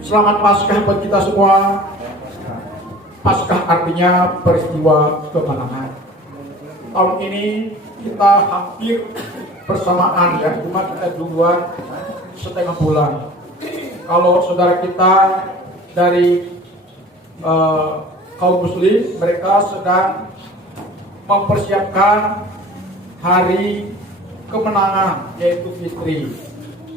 Selamat Paskah buat kita semua. Paskah artinya peristiwa kemenangan. Tahun ini kita hampir bersamaan ya, cuma kita duluan setengah bulan. Kalau saudara kita dari kaum muslim, mereka sedang mempersiapkan hari kemenangan, yaitu Fitri.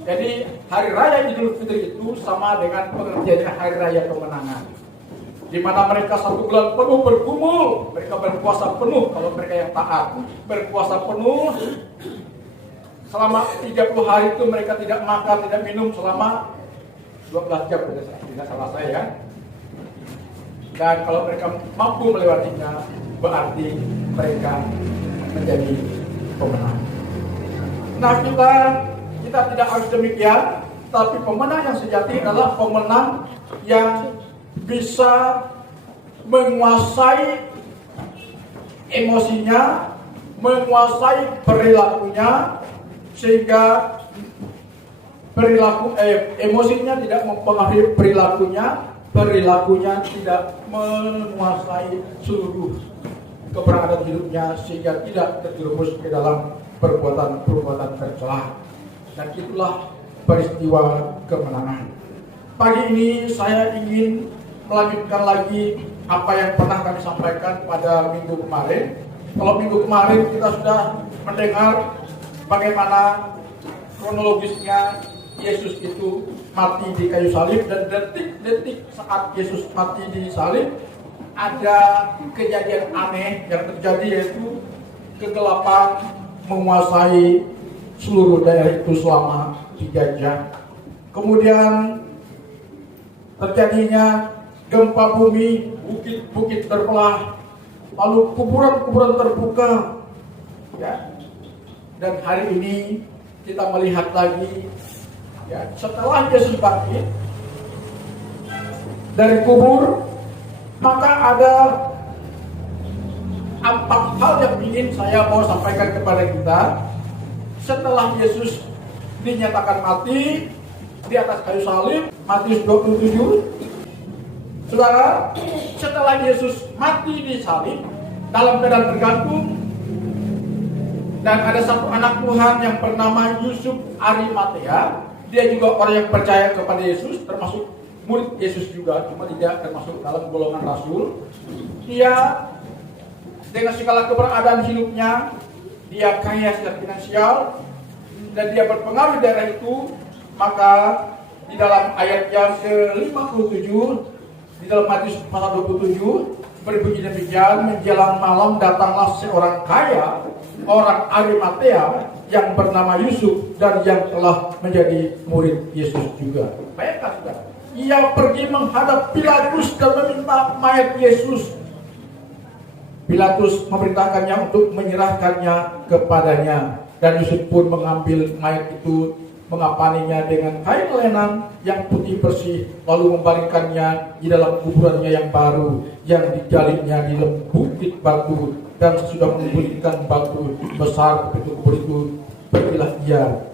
Jadi hari raya Idul Fitri itu sama dengan pengertiannya hari raya kemenangan, di mana mereka 1 bulan penuh bergumul, mereka berpuasa penuh. Kalau mereka yang taat berpuasa penuh selama 30 hari itu, mereka tidak makan, tidak minum selama 12 jam, tidak salah saya. Dan kalau mereka mampu melewatinya, berarti mereka menjadi pemenang. Nah, kita tidak harus demikian, tapi pemenang yang sejati adalah pemenang yang bisa menguasai emosinya, menguasai perilakunya, sehingga emosinya tidak mempengaruhi perilakunya tidak menguasai seluruh keberadaan hidupnya, sehingga tidak terjerumus ke dalam perbuatan-perbuatan tercela. Dan itulah peristiwa kemenangan. Pagi ini saya ingin melanjutkan lagi apa yang pernah kami sampaikan pada minggu kemarin. Kalau minggu kemarin kita sudah mendengar bagaimana kronologisnya Yesus itu mati di kayu salib, dan detik-detik saat Yesus mati di salib ada kejadian aneh yang terjadi, yaitu kegelapan menguasai seluruh daerah itu selama 3 jam. Kemudian terjadinya gempa bumi, bukit-bukit terbelah, lalu kuburan-kuburan terbuka. Ya. Dan hari ini kita melihat lagi, ya, setelah Yesus bangkit dari kubur, maka ada 4 hal yang ingin saya mau sampaikan kepada kita. Setelah Yesus dinyatakan mati di atas kayu salib, Matius 27. Saudara, setelah Yesus mati di salib dalam keadaan tergantung, dan ada satu anak Tuhan yang bernama Yusuf Arimatea. Dia juga orang yang percaya kepada Yesus, termasuk murid Yesus juga, cuma tidak termasuk dalam golongan rasul. Dia dengan segala keberadaan hidupnya, dia kaya secara finansial, dan dia berpengaruh di daerah itu. Maka di dalam ayat yang ke-57 di dalam Matius pasal 27 berbunyi demikian, menjelang malam datanglah seorang kaya, orang Arimatea, yang bernama Yusuf, dan yang telah menjadi murid Yesus juga. Bayangkan sudah, ia pergi menghadap Pilatus dan meminta mayat Yesus. Pilatus memerintahkannya untuk menyerahkannya kepadanya, dan Yusuf pun mengambil mayat itu, mengapaninya dengan kain lenan yang putih bersih, lalu membaringkannya di dalam kuburannya yang baru, yang digalinya di dalam bukit batu. Dan sesudah menggulingkan batu besar pintu kubur itu, pergilah ia,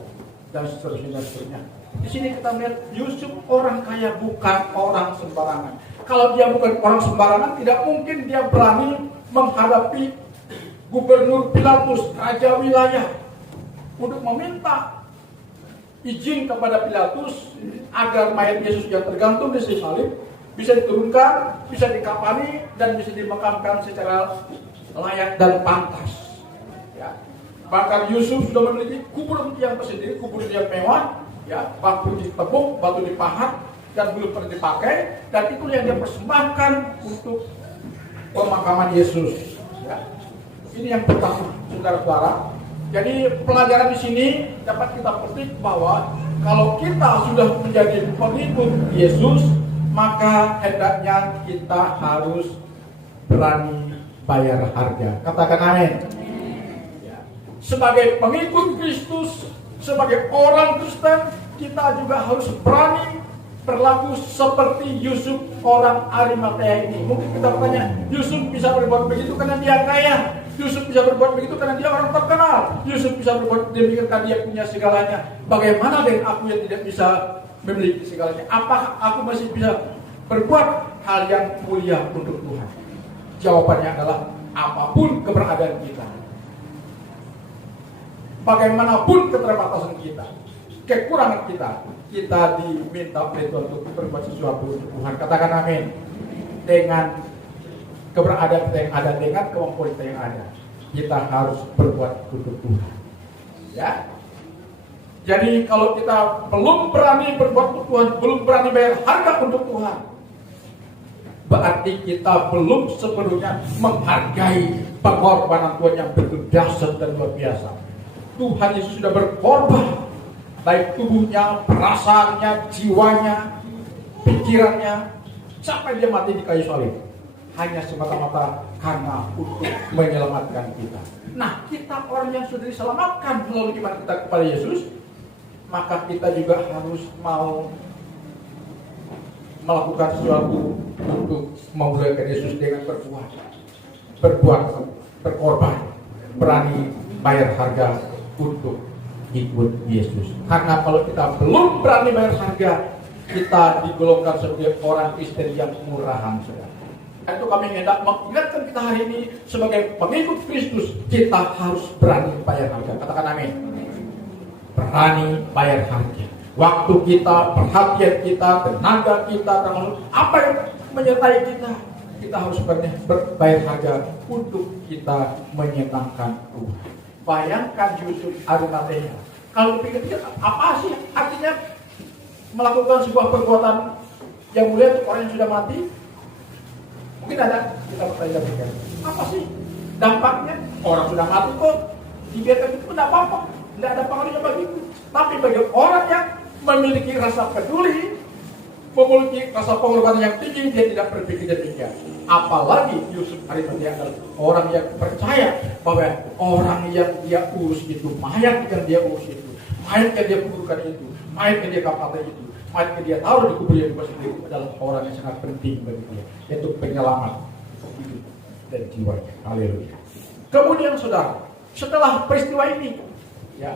dan seterusnya. Di sini kita melihat Yusuf orang kaya, bukan orang sembarangan. Kalau dia bukan orang sembarangan, tidak mungkin dia berani menghadapi Gubernur Pilatus, raja wilayah, untuk meminta izin kepada Pilatus agar mayat Yesus yang tergantung di salib bisa diturunkan, bisa dikafani, dan bisa dimakamkan secara layak dan pantas. Ya. Bahkan Yusuf sudah memiliki kuburan yang tersendiri, kuburan yang mewah, ya, batu ditebuk, batu dipahat, dan belum pernah dipakai, dan itu yang dia persembahkan untuk pemakaman Yesus. Ya. Ini yang pertama, saudara-saudara. Jadi pelajaran di sini dapat kita petik bahwa kalau kita sudah menjadi pengikut Yesus, maka hendaknya kita harus berani bayar harga. Katakan amin. Ya. Sebagai pengikut Kristus, sebagai orang Kristen, kita juga harus berani berlaku seperti Yusuf orang Arimatea ini. Mungkin kita bertanya, Yusuf bisa berbuat begitu karena dia kaya. Yusuf bisa berbuat begitu karena dia orang terkenal. Yusuf bisa berbuat demikian karena dia punya segalanya. Bagaimana dengan aku yang tidak bisa memiliki segalanya. Apakah aku masih bisa berbuat hal yang mulia untuk Tuhan? Jawabannya adalah apapun keberadaan kita, bagaimanapun keterbatasan kita, kekurangan kita diminta oleh Tuhan untuk berbuat sesuatu untuk Tuhan. Katakan amin. Dengan keberadaan kita yang ada, dengan kemampuan kita yang ada, kita harus berbuat untuk Tuhan. Ya. Jadi kalau kita belum berani berbuat untuk Tuhan, belum berani bayar harga untuk Tuhan, berarti kita belum sepenuhnya menghargai pengorbanan Tuhan yang begitu dahsyat dan luar biasa. Tuhan Yesus sudah berkorban, baik tubuhnya, perasaannya, jiwanya, pikirannya, sampai dia mati di kayu salib, hanya semata-mata karena untuk menyelamatkan kita. Nah, kita orang yang sudah diselamatkan melalui iman kita kepada Yesus, maka kita juga harus mau melakukan sesuatu untuk memuliakan Yesus dengan berkorban, berani bayar harga untuk ikut Yesus. Karena kalau kita belum berani bayar harga, kita digolongkan sebagai orang Kristen yang murahan, saudara. Itu kami hendak mengingatkan kita hari ini sebagai pengikut Kristus, kita harus berani bayar harga. Katakan amin. Berani bayar harga. Waktu kita, perhatian kita, tenaga kita, termasuk apa yang menyertai kita harus berbayar harga untuk kita menyenangkan Tuhan. Bayangkan Yusuf Arimatea. Kalau dipikir-pikir, apa sih artinya melakukan sebuah perbuatan yang mulia untuk orang yang sudah mati? Mungkin ada kita bertanya-tanya, apa sih dampaknya? Orang sudah mati kok dibiarkan itu tidak apa-apa, tidak ada pengaruhnya bagiku. Tapi bagi orang yang memiliki rasa peduli, memiliki rasa pengorbanan yang tinggi, dia tidak berpikir demikian. Apalagi Yusuf Arimatea adalah orang yang percaya bahwa orang yang dia urus itu, mayat yang dia urus itu, mayat yang dia kuburkan itu, mayat yang dia kapal itu, mayat yang dia taruh di kubur yang sendiri adalah orang yang sangat penting bagi dia, yaitu penyelamat hidup dan jiwanya. Haleluya. Kemudian saudara, setelah peristiwa ini, ya,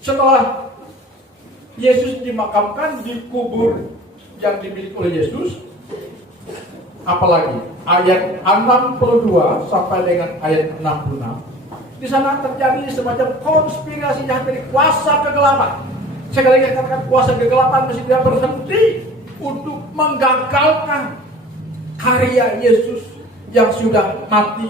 setelah Yesus dimakamkan di kubur yang dimiliki oleh Yesus, apalagi ayat 62 sampai dengan ayat 66, di sana terjadi semacam konspirasi jahat dari kuasa kegelapan. Sekali lagi katakan, kuasa kegelapan mesti tidak berhenti untuk menggagalkan karya Yesus yang sudah mati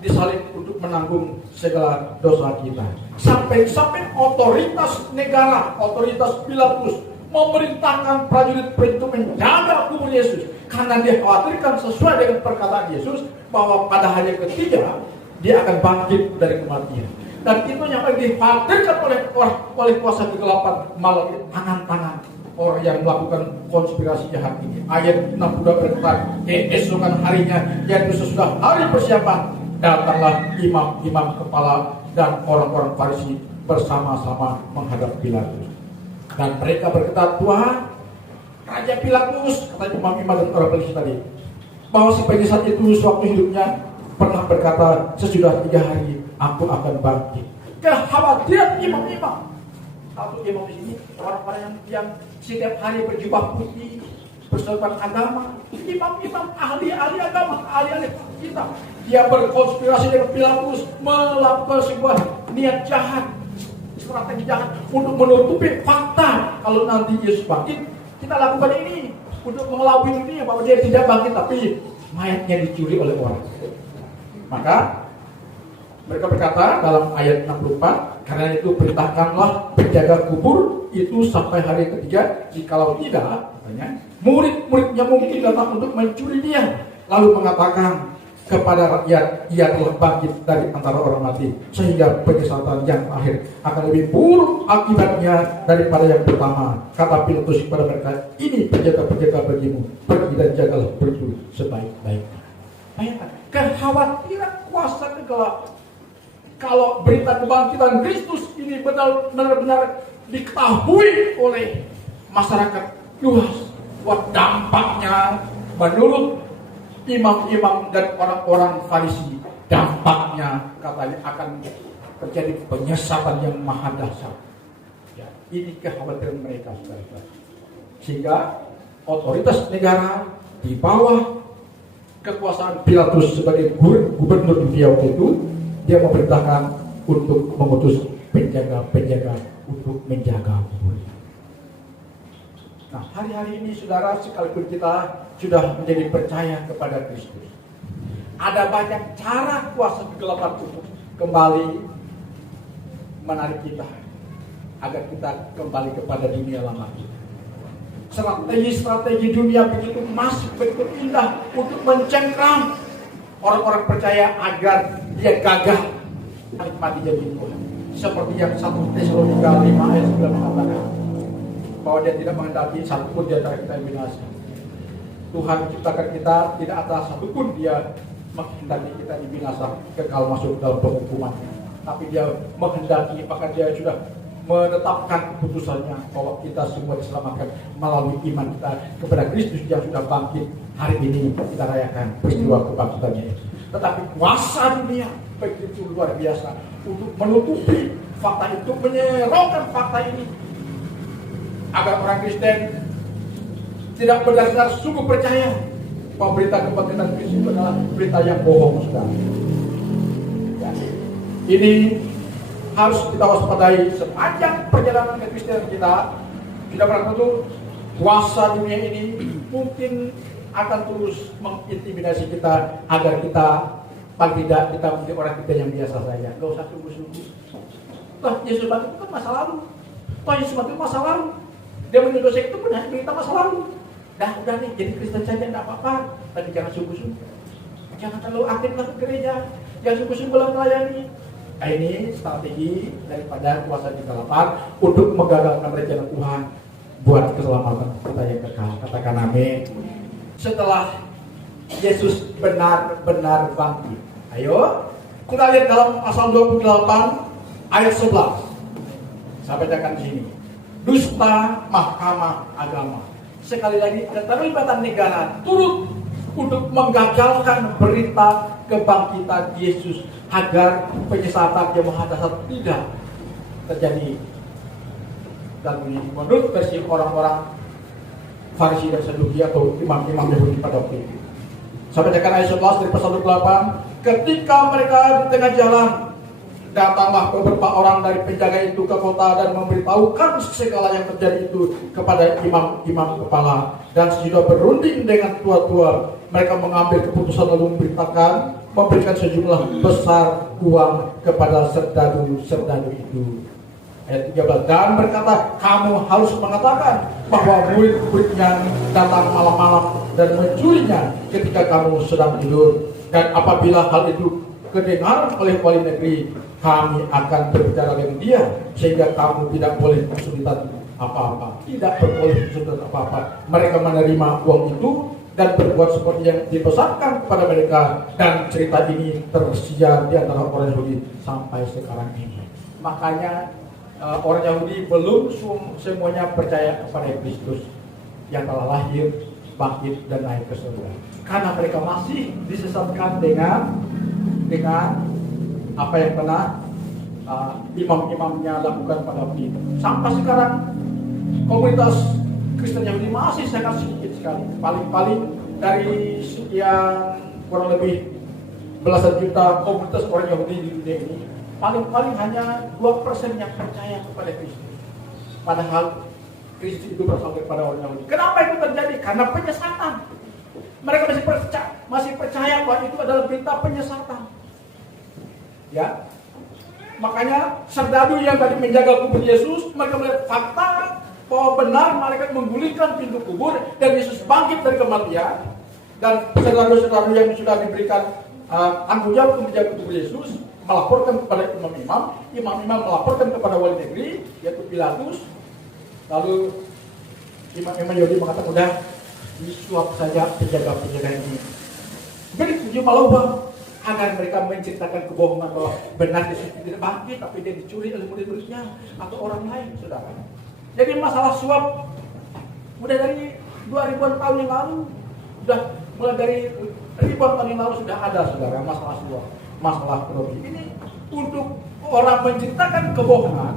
disalib untuk menanggung segala dosa kita. Sampai otoritas negara, otoritas Pilatus memerintahkan prajurit-prajurit untuk menjaga kubur Yesus, karena dia khawatirkan sesuai dengan perkataan Yesus bahwa pada hari ketiga dia akan bangkit dari kematian. Dan itu yang dikhawatirkan oleh kuasa kegelapan melalui tangan-tangan orang yang melakukan konspirasi jahat ini. Ayat 62 berkata, keesokan harinya, yaitu sesudah hari persiapan, datanglah imam-imam kepala dan orang-orang Farisi bersama-sama menghadap Pilatus. Dan mereka berkata, Tuhan, Raja Pilatus, kata imam-imam dan orang Farisi tadi, bahwa sebagai saat itu sewaktu hidupnya pernah berkata, sesudah 3 hari aku akan bangkit. Kekhawatiran imam-imam. Satu imam di sini, orang-orang yang setiap hari berjubah putih, berserban agama, imam-imam, ahli-ahli agama, ahli-ahli kita. Dia berkonspirasi dengan Pilatus, melakukan sebuah niat jahat, strategi jahat untuk menutupi fakta kalau nanti Yesus bangkit. Kita lakukan ini untuk mengelabui dunia bahwa dia tidak bangkit, tapi mayatnya dicuri oleh orang. Maka mereka berkata dalam ayat 64, karena itu perintahkanlah penjaga kubur itu sampai hari ketiga, jikalau tidak, katanya, murid-muridnya mungkin datang untuk mencuri dia, lalu mengatakan kepada rakyat, ia telah bangkit dari antara orang mati, sehingga penyesalatan yang akhir akan lebih buruk akibatnya daripada yang pertama. Kata Pilatus kepada mereka, ini penjaga-penjaga bagimu, pergi dan jagalah beribu sebaik-baiknya. Bayangkan, kekhawatiran kuasa kegelapan. Kalau berita kebangkitan Kristus ini benar-benar diketahui oleh masyarakat luas, buat dampaknya menurut imam-imam dan orang-orang Farisi, dampaknya katanya akan terjadi penyesatan yang maha dahsyat. Ya, ini kekhawatiran mereka, saudara. Sehingga otoritas negara di bawah kekuasaan Pilatus sebagai gubernur dunia waktu itu, dia memerintahkan untuk mengutus penjaga-penjaga untuk menjaga kubur. Nah, hari-hari ini saudara, sekalipun kita sudah menjadi percaya kepada Kristus, ada banyak cara kuasa kegelapan untuk kembali menarik kita agar kita kembali kepada dunia lama kita. Strategi dunia begitu masih begitu indah untuk mencengkram orang-orang percaya agar dia gagal menikmati janji Tuhan. Seperti yang 1 Tesalonika 5 ayat 9 mengatakan bahwa dia tidak menghendaki satupun di antara kita yang binasa. Tuhan menciptakan kita tidak atas satupun dia menghendaki kita binasa kekal masuk dalam penghukumannya. Tapi dia menghendaki, maka dia sudah menetapkan keputusannya bahwa kita semua diselamatkan melalui iman kita kepada Kristus yang sudah bangkit. Hari ini kita rayakan peristiwa kebangkitannya itu. Tetapi kuasa dunia begitu luar biasa untuk menutupi fakta itu, menyerongkan fakta ini agar orang Kristen tidak benar-benar sungguh percaya bahwa berita kebangkitan Kristus adalah berita yang bohong, saudara. Ya. Ini harus kita waspadai sepanjang perjalanan kekristenan kita. Tidak pernah tentu kuasa dunia ini mungkin akan terus mengintimidasi kita agar kita paling tidak kita menjadi orang kita yang biasa saja. Gak usah sungguh-sungguh. Toh Yesus bangkit itu kan masa lalu. Toh Yesus bangkit masa lalu. Dia menyuruh dosa itu pun hanya berita masa lalu. Udah nih, jadi Kristen saja tidak apa-apa. Tapi jangan sungguh-sungguh. Jangan terlalu aktif ke gereja. Jangan sungguh-sungguh melayani. Nah, ini strategi daripada kuasa kegelapan untuk menggagalkan rencana Tuhan buat keselamatan kita yang kekal. Katakan amin. Setelah Yesus benar-benar bangkit, ayo kita lihat dalam pasal 28 ayat 11. Sampai bacakan di sini. Dusta mahkamah agama. Sekali lagi keterlibatan negara turut untuk menggagalkan berita kebangkitan Yesus agar penyesatan yang maha dasar tidak terjadi. Dan ini menurut versi orang-orang Farisi dan Saduki atau imam-imam Yahudi pada waktu itu. Sampai dengan ayat 11 dari pasal 28, ketika mereka di tengah jalan, datanglah beberapa orang dari penjaga itu ke kota dan memberitahukan segala yang terjadi itu kepada imam-imam kepala. Dan sesudah berunding dengan tua-tua, mereka mengambil keputusan lalu memberikan sejumlah besar uang kepada serdadu itu. Ayat 13, dan berkata, kamu harus mengatakan bahwa murid-muridnya datang malam-malam dan mencurinya ketika kamu sedang tidur. Dan apabila hal itu kedengaran oleh wali negeri, kami akan berbicara dengan dia sehingga kamu tidak boleh kesulitan apa-apa. Tidak boleh kesulitan apa-apa. Mereka menerima uang itu dan berbuat seperti yang dipesankan kepada mereka, dan cerita ini tersiar di antara orang Yahudi sampai sekarang ini. Makanya orang Yahudi belum semuanya percaya kepada Kristus yang telah lahir, bangkit dan naik ke surga, karena mereka masih disesatkan dengan apa yang pernah imam-imamnya lakukan pada waktu itu. Sampai sekarang komunitas Kristen Yahudi masih sangat sedikit sekali. Paling-paling dari sekian kurang lebih belasan juta komunitas orang Yahudi di dunia ini, paling-paling hanya 2% yang percaya kepada Kristus. Padahal Kristus itu berasal kepada orang Yahudi. Kenapa itu terjadi? Karena penyesatan. Mereka masih percaya bahwa itu adalah berita penyesatan. Ya, makanya serdadu yang tadi menjaga kubur Yesus, mereka melihat fakta bahwa benar malaikat menggulingkan pintu kubur dan Yesus bangkit dari kematian, dan serdadu-serdadu yang sudah diberikan tanggung jawab untuk menjaga kubur Yesus melaporkan kepada imam-imam melaporkan kepada wali negeri yaitu Pilatus. Lalu imam-imam Yahudi mengatakan, udah disuap saja penjaga-penjaga ini, beri 7 lubang agar mereka menceritakan kebohongan bahwa benar Yesus tidak bangkit, tapi dia dicuri oleh murid-muridnya atau orang lain, saudara. Jadi masalah suap udah dari 2000-an tahun yang lalu, mulai dari ribuan tahun yang lalu sudah ada, saudara, masalah suap, masalah korupsi. Ini untuk orang menceritakan kebohongan,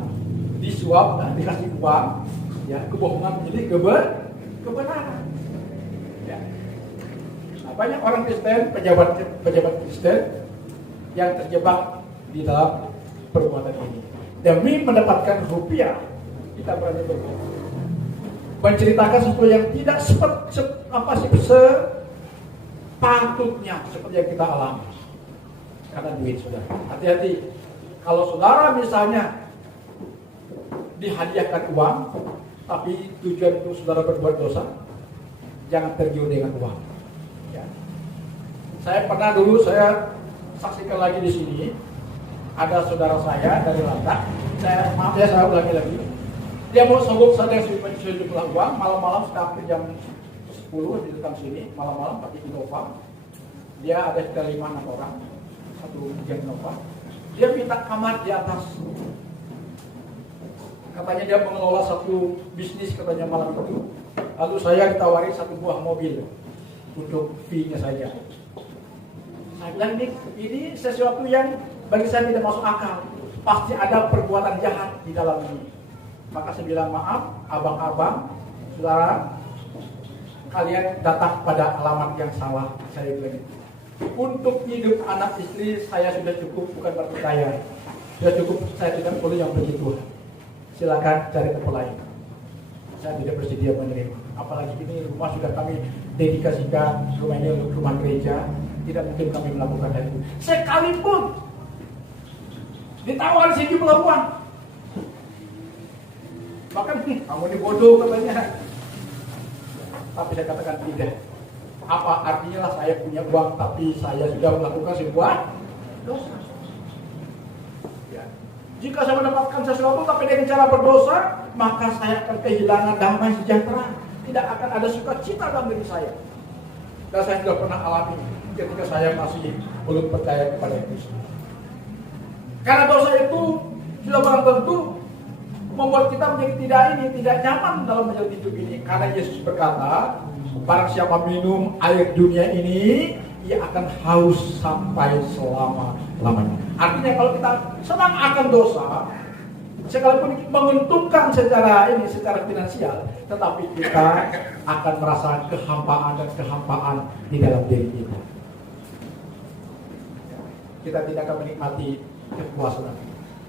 disuap dan dikasih uang, ya, kebohongan menjadi kebenaran. Ya. Nah, banyak orang Kristen, pejabat Kristen yang terjebak di dalam perbuatan ini. Demi mendapatkan rupiah, kita berani berbohong, menceritakan sesuatu yang tidak sepatutnya seperti yang kita alami. Karena duit, saudara. Hati-hati. Kalau saudara misalnya dihadiahkan uang, tapi tujuan untuk saudara berbuat dosa, jangan tergiur dengan uang. Ya. Saya saksikan lagi di sini, ada saudara saya dari Landak. Saya ulangi lagi. Dia mau sogok saya sejumlah uang, malam-malam sekitar jam 10 di dekat sini, malam-malam pakai Innova. Dia ada sekitar 5-6 orang, satu jam Innova. Dia minta kamar di atas. Katanya dia mengelola satu bisnis katanya malam itu. Lalu saya ditawari satu buah mobil untuk fee-nya saja. Saya bilang ini sesuatu yang bagi saya tidak masuk akal. Pasti ada perbuatan jahat di dalam ini. Maka saya bilang maaf, abang-abang, saudara, kalian datang pada alamat yang salah. Saya bilang itu. Untuk hidup anak istri saya sudah cukup, bukan berpercaya. Sudah cukup, saya tidak perlu yang begitu. Silakan cari tempat lain. Saya tidak bersedia menerima. Apalagi ini rumah sudah kami dedikasikan, rumah ini untuk rumah gereja. Tidak mungkin kami melakukan hal itu. Sekalipun ditawar sejumlah uang. Bahkan kamu ini bodoh katanya. Tapi saya katakan tidak. Apa artinya lah saya punya uang tapi saya sudah melakukan sebuah dosa. Ya. Jika saya mendapatkan sesuatu tapi dengan cara berdosa, maka saya akan kehilangan damai sejahtera. Tidak akan ada sukacita dalam diri saya. Dan saya sudah pernah alami ketika saya masih belum percaya kepada Kristus. Karena dosa itu sudah barang tentu membuat kita menjadi tidak nyaman dalam menjalani hidup ini. Karena Yesus berkata, barang siapa minum air dunia ini, ia akan haus sampai selama-lamanya. Artinya kalau kita senang akan dosa, sekalipun menguntungkan secara finansial, tetapi kita akan merasa kehampaan di dalam diri kita. Kita tidak akan menikmati kepuasan,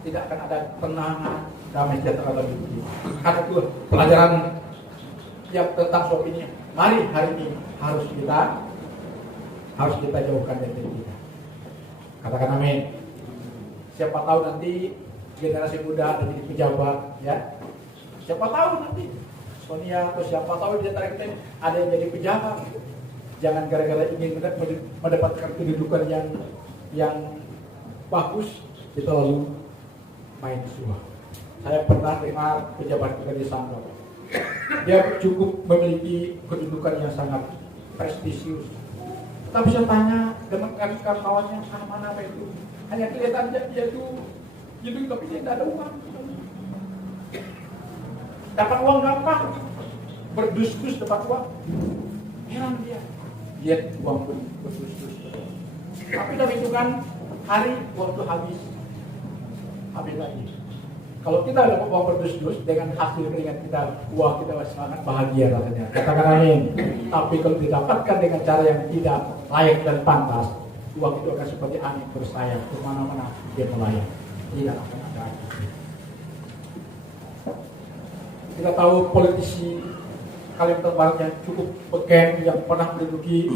tidak akan ada tenangan, damai sejahtera dalam hidup kita. Karena itu pelajaran yang tentang soal ini, mari hari ini harus kita jauhkan dari diri kita. Katakan amin. Siapa tahu nanti generasi muda ada jadi pejabat, ya. Siapa tahu nanti Sonia atau siapa tahu di antara kita ada yang jadi pejabat. Jangan gara-gara ingin mendapatkan kedudukan yang bagus, kita lalu main suap. Saya pernah dengar pejabat kita di Sanggar. Dia cukup memiliki kedudukan yang sangat prestisius. Tapi saya tanya dengan kawan-kawannya, mana apa itu? Hanya kelihatan dia itu tapi dia tidak ada uang. Dapat uang gampang, berdus-dus dapat uang. Heran dia, lihat uang pun berdus-dus. Tapi dalam hitungan hari waktu habis lagi. Kalau kita dapat uang berdus-dus dengan hasil keringat kita, wah kita sangat bahagia rasanya. Katakan amin. Tapi kalau didapatkan dengan cara yang tidak layak dan pantas, uang itu akan seperti angin bersayap kemana-mana dia melayang. Tidak akan ada. Kita tahu politisi Kalimantan Barat yang cukup beken, yang pernah menduduki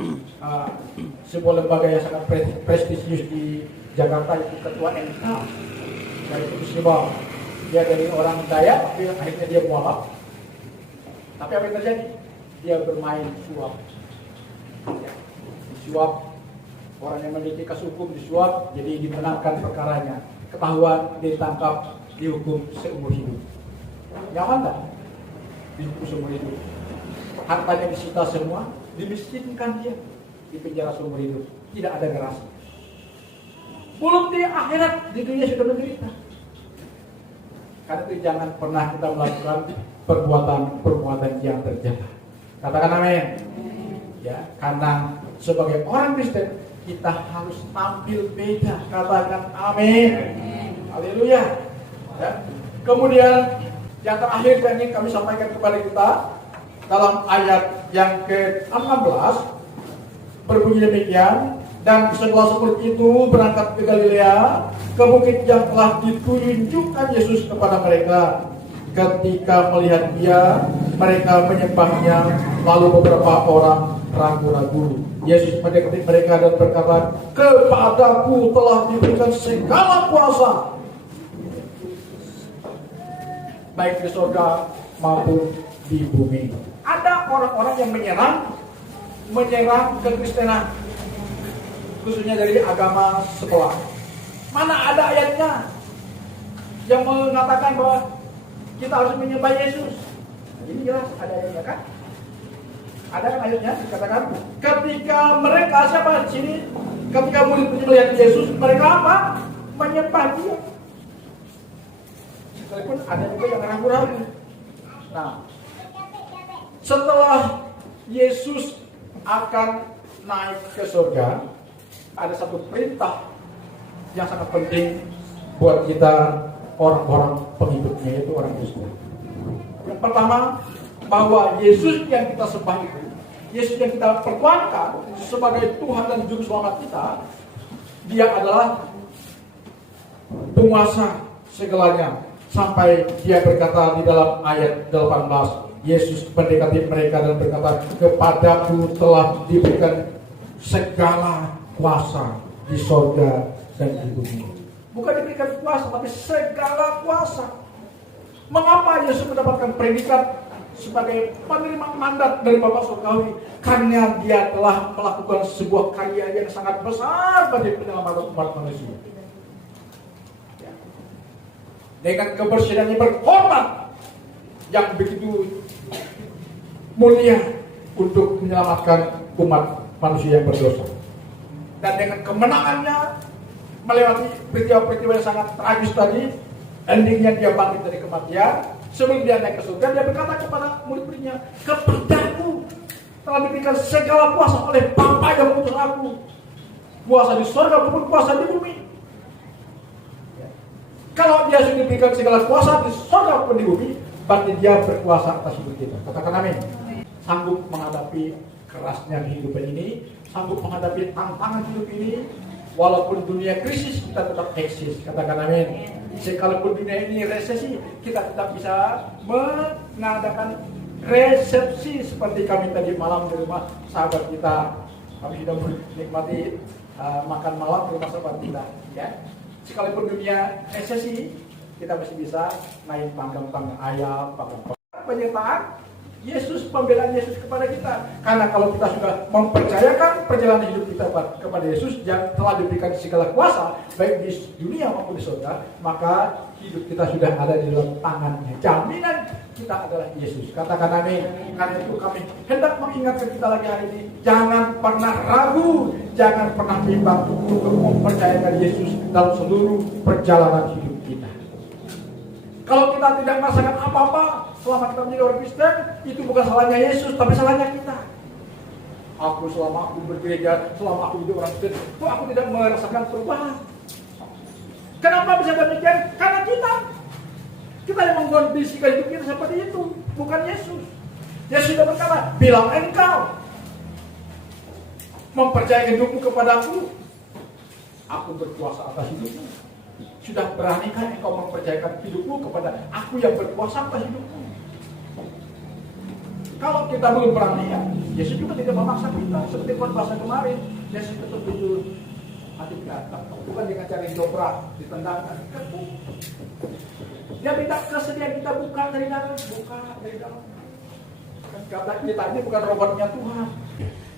sebuah lembaga yang sangat prestisius di Jakarta, itu ketua MK dari Musibah. Dia dari orang Dayak, tapi akhirnya dia mualaf. Tapi apa yang terjadi? Dia bermain suap. Ya, disuap, orang yang memiliki kasus hukum disuap, jadi dimenangkan perkaranya. Ketahuan, ditangkap, dihukum seumur hidup. Nyaman tak? Dihukum seumur hidup. Hartanya disita semua, dimiskinkan dia, di penjara seumur hidup. Tidak ada gerasi. Belum di akhirat, di dunia sudah menderita. Karena itu jangan pernah kita melakukan perbuatan yang tercela. Katakan amin. Ya, karena sebagai orang Kristen kita harus tampil beda. Katakan amin. Haleluya. Ya. Kemudian yang terakhir yang ingin kami sampaikan kepada kita, dalam ayat yang ke-16 berbunyi demikian, dan 11 murid itu berangkat ke Galilea, ke bukit yang telah ditunjukkan Yesus kepada mereka. Ketika melihat Dia, mereka menyembahnya, lalu beberapa orang ragu-ragu. Yesus mendekati mereka dan berkata, "Kepadaku telah diberikan segala kuasa, baik di surga maupun di bumi." Ada orang-orang yang menyerang kekristenan, khususnya dari agama sebelah. Mana ada ayatnya yang mengatakan bahwa kita harus menyembah Yesus? Ini jelas ada ayatnya kan? Ada kan ayatnya dikatakan ketika mereka siapa di sini? Ketika murid melihat Yesus, mereka apa? Menyembah Dia. Sekalipun ada juga yang ragu-ragu. Nah, setelah Yesus akan naik ke surga, ada satu perintah yang sangat penting buat kita orang-orang pengikutnya, yaitu orang Kristen. Yang pertama, bahwa Yesus yang kita sembah itu, Yesus yang kita perkuatkan sebagai Tuhan dan Juru Selamat kita, Dia adalah penguasa segalanya. Sampai Dia berkata di dalam ayat 18, Yesus mendekati mereka dan berkata, "Kepadaku telah diberikan segala kuasa di sorga dan di bumi." Bukan diberikan kuasa, tapi segala kuasa. Mengapa Yesus mendapatkan predikat sebagai penerima mandat dari Bapa Surgawi? Karena Dia telah melakukan sebuah karya yang sangat besar bagi penyelamatan umat manusia. Dengan kebersihan yang berhormat yang begitu mulia untuk menyelamatkan umat manusia yang berdosa. Dan dengan kemenangannya melewati peristiwa-peristiwa yang sangat tragis tadi, endingnya Dia bangkit dari kematian. Sebelum Dia naik ke surga, Dia berkata kepada murid-muridnya, "Kepadaku telah diberikan segala kuasa oleh Bapa yang mengutus Aku, kuasa di surga maupun kuasa di bumi." Kalau Dia sudah diberikan segala kuasa di surga maupun di bumi, berarti Dia berkuasa atas hidup kita. Katakan amin. Sanggup menghadapi kerasnya kehidupan ini, sanggup menghadapi tantangan hidup ini. Walaupun dunia krisis, kita tetap eksis. Katakan amin. Sekalipun dunia ini resesi, kita tetap bisa mengadakan resepsi seperti kami tadi malam di rumah sahabat kita. Kami sudah menikmati makan malam di rumah sahabat kita. Ya. Sekalipun dunia resesi, kita masih bisa naik panggang-panggang ayam, panggang penyertaan Yesus, pembelaan Yesus kepada kita. Karena kalau kita sudah mempercayakan perjalanan hidup kita kepada Yesus yang telah diberikan segala kuasa, baik di dunia maupun di surga, maka hidup kita sudah ada di dalam tangannya. Jaminan kita adalah Yesus. Katakan amin. Karena itu kami hendak mengingatkan kita lagi hari ini, jangan pernah ragu, jangan pernah bimbang untuk mempercayakan Yesus dalam seluruh perjalanan hidup kita. Kalau kita tidak merasakan apa-apa selama kita menjadi orang Kristen, itu bukan salahnya Yesus, tapi salahnya kita. Selama aku bergereja, selama aku menjadi orang Kristen, kok aku tidak merasakan perubahan? Kenapa bisa demikian? Karena kita yang mengkondisikan hidup kita seperti itu, bukan Yesus. Yesus sudah berkata, "Bila engkau mempercayakan hidupmu kepadaku, aku berkuasa atas hidupmu." Sudah beranikah engkau mempercayakan hidupmu kepada Aku yang berkuasa atas hidupmu? Kalau kita belum berani, ya Yesus juga tidak memaksa kita. Seperti bahasa kemarin, Yesus betul-betul hati kita, bukan dengan cara dijobrak, ditendangkan. Dia minta kesediaan kita buka dari dalam, Kata kita ini bukan robotnya Tuhan.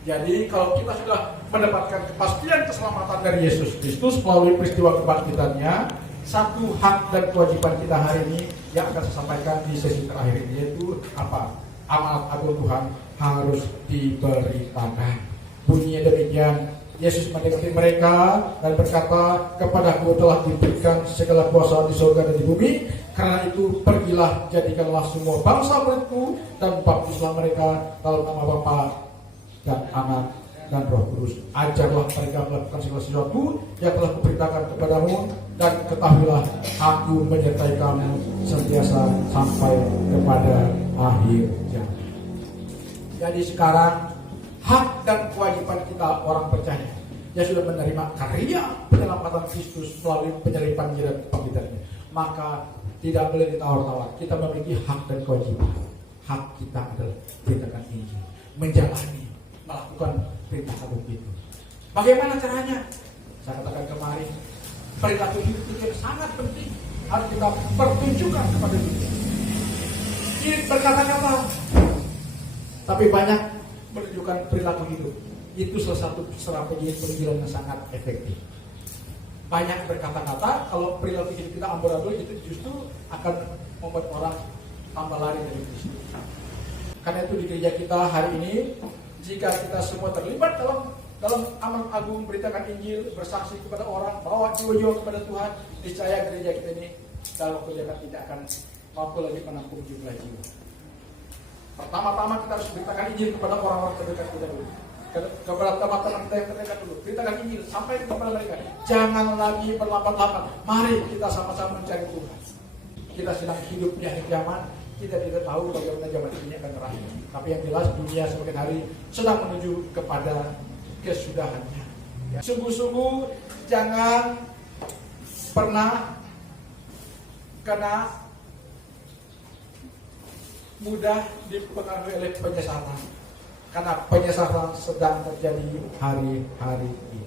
Jadi kalau kita sudah mendapatkan kepastian keselamatan dari Yesus Kristus melalui peristiwa kebangkitannya, satu hak dan kewajiban kita hari ini yang akan saya sampaikan di sesi terakhir ini, yaitu apa? Amanat agung Tuhan harus diberitakan. Bunyinya demikian, Yesus mendekati mereka dan berkata, "Kepadaku telah diberikan segala kuasa di surga dan di bumi. Karena itu pergilah, jadikanlah semua bangsa muridku dan baptislah mereka dalam nama Bapa dan Anak dan Roh Kudus. Ajarlah mereka melakukan segala sesuatu yang telah kuperintahkan kepadamu, dan ketahuilah Aku menyertai kamu sentiasa sampai kepada akhir zaman." Jadi sekarang hak dan kewajiban kita orang percaya yang sudah menerima karya penyelamatan Kristus melalui penyalipan dan kebangkitannya, maka tidak boleh ditawar-tawar. Kita memiliki hak dan kewajiban. Hak kita adalah beritakan Injil, menjalani, melakukan perintah agung itu. Bagaimana caranya? Saya katakan kemarin, perilaku hidup itu yang sangat penting harus kita pertunjukkan kepada dunia. Ini berkata-kata, tapi banyak menunjukkan perilaku hidup. Itu salah satu strategi penginjilan yang sangat efektif. Banyak berkata-kata, kalau perilaku hidup kita amburadul, itu justru akan membuat orang tambah lari dari Kristus. Karena itu di gereja kita hari ini, jika kita semua terlibat dalam amal agung, beritakan Injil, bersaksi kepada orang, bawa jiwa-jiwa kepada Tuhan, niscaya gereja kita ini dalam waktu dekat tidak akan mampu lagi menampung jumlah jiwa. Pertama-tama kita harus beritakan Injil kepada orang-orang terdekat kita dulu, kepada teman-teman kita yang terdekat dulu. Beritakan Injil sampai kepada mereka. Jangan lagi berlambat-lambat. Mari kita sama-sama mencari Tuhan. Kita sedang hidup di akhir zaman. Kita tidak tahu bagaimana zaman ini akan berakhir. Tapi yang jelas dunia semakin hari sedang menuju kepada kesudahannya. Ya. Sungguh-sungguh jangan pernah kena mudah dipengaruhi oleh penyesalan, karena penyesalan sedang terjadi hari-hari ini.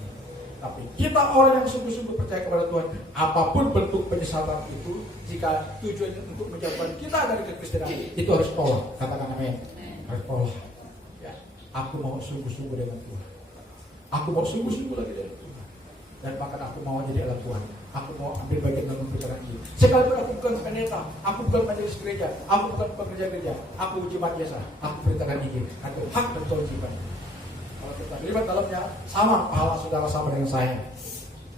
Tapi kita orang yang sungguh-sungguh percaya kepada Tuhan, apapun bentuk penyesalan itu, jika tujuannya untuk menjauhkan kita dari kekristenan, itu harus tolak. Katakan amin. Harus tolak. Ya. Aku mau sungguh-sungguh dengan Tuhan. Aku mau sungguh-sungguh lagi dengan Tuhan. Dan bahkan aku mau jadi alat Tuhan. Aku mau ambil bagian dalam pembicaraan ini. Sekalipun aku bukan pendeta, aku bukan majelis gereja, aku bukan pekerja gereja, aku jemaat biasa, aku beritakan Injil. Itu hak dan kewajiban. Kalau kita terlibat dalamnya, sama pahala saudara sama dengan saya.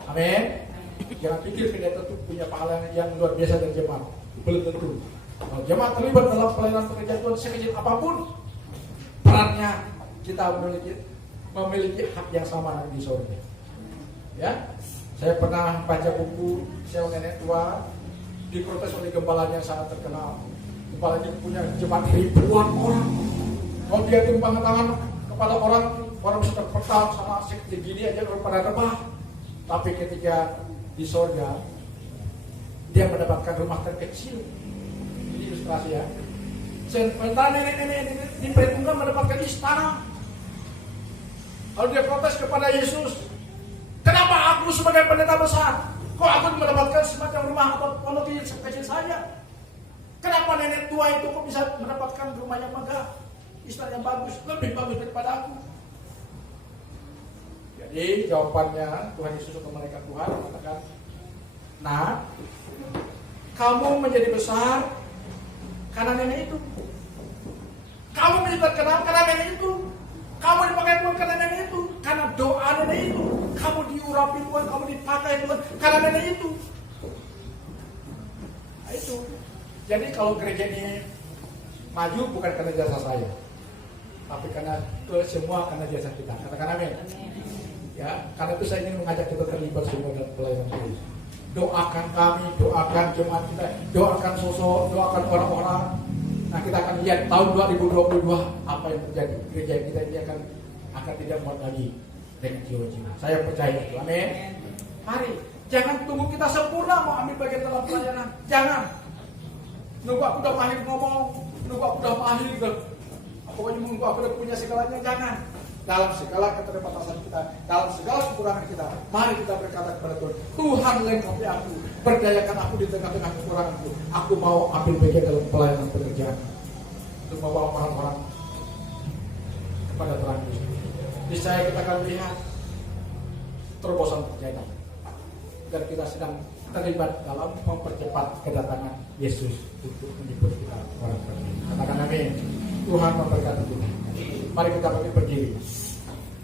Amin. Jangan pikir pendeta itu punya pahala yang luar biasa dari jemaat. Belum tentu. Kalau jemaat terlibat dalam pelayanan pekerjaan Tuhan sekecil apapun perannya, kita memiliki hak yang sama di surga. Ya. Saya pernah baca buku seorang nenek tua diprotes oleh gembalanya yang sangat terkenal. Gembalanya punya jemaat ribuan orang. Kalau dia tumpang tangan kepada orang bisa terpertang sama sekecil gini aja orang pada rebah. Tapi ketika di surga dia mendapatkan rumah terkecil. Ini ilustrasi ya. Sementara nenek-nenek diperhitungkan mendapatkan istana. Lalu dia protes kepada Yesus. Kenapa aku sebagai pendeta besar, kok aku mendapatkan semacam rumah atau pondok kecil saja? Kenapa nenek tua itu kok bisa mendapatkan rumah yang megah, istana yang bagus, lebih bagus daripada aku? Jadi jawabannya Tuhan Yesus untuk malaikat Tuhan mengatakan, nah, kamu menjadi besar karena nenek itu. Kamu menjadi terkenal karena nenek itu. Kamu dipakai Tuhan karena nenek itu, karena doa nenek itu. Kamu diurapi Tuhan, kamu dipakai Tuhan karena nenek itu. Nah itu. Jadi kalau gereja ini maju bukan karena jasa saya, tapi karena semua karena jasa kita. Katakan amin. Ya, karena itu saya ingin mengajak kita terlibat semua dalam pelayanan ini. Doakan kami, doakan jemaat kita, doakan sosok, doakan orang-orang. Nah kita akan lihat tahun 2022 apa yang terjadi. Gereja kita ini akan tidak muat lagi dengan jiwa-jiwa. Saya percaya itu. Amin. Mari, jangan tunggu kita sempurna mau ambil bagian dalam pelayanan. Jangan. Nunggu aku udah mahir ngomong, nunggu aku udah mahir, pokoknya nunggu aku udah punya segalanya. Jangan. Dalam segala keterbatasan kita, dalam segala kekurangan kita, mari kita berkata kepada Tuhan, Tuhan lengkapi aku, berdayakan aku di tengah-tengah kekuranganku. Aku mau ambil bagian dalam pelayanan pekerjaan untuk membawa orang-orang kepada terang Kristus. Niscaya kita akan melihat terobosan terjadi dan kita sedang terlibat dalam mempercepat kedatangan Yesus untuk menjemput kita orang-orang. Katakan amin. Tuhan memberkati kita. Mari kita berdiri.